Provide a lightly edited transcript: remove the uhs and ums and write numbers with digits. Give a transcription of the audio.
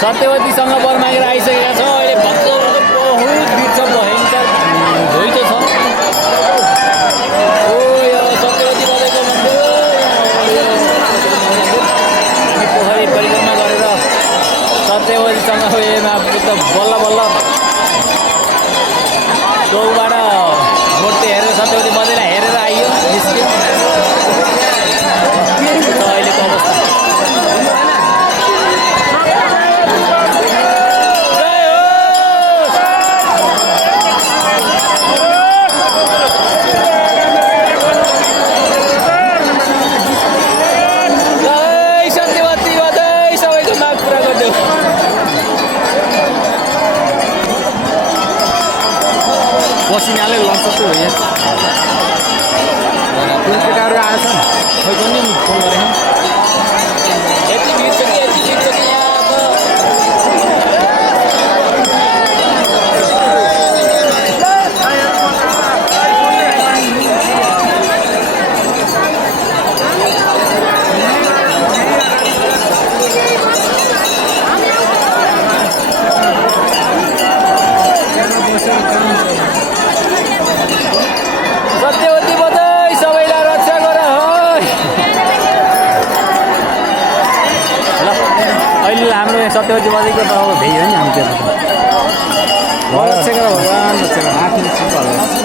सत्यवतीसँग वर मागेर आइसकेका छौँ। अहिले भक्तहरूको बहुत भिड छ, भयङ्कर घुइँचो छ। ओ यो सत्यवती बजाइको मन्दिर पोखरी परिक्रमा गरेर सत्यवतीसँग बल्ल बल्ल चौबाट मूर्ति हेरेर सत्यवती बजाइलाई हेरेर आइयो, निस्क्यो। अहिलेको अवस्था पसिनाले लन्छ त्यो हो यहाँ। कुन प्रकार आएछन् खै पनि फोन गरेँ। यति भिड छ कि यति भिड छ कि यहाँ सत्यवती बजाई सबैलाई रक्षा गर। ल अहिले हाम्रो यहाँ सत्यवती बजाइको त अब भेइ हो नि हामी त्यो रक्षा गर भगवान्, रक्षा गर।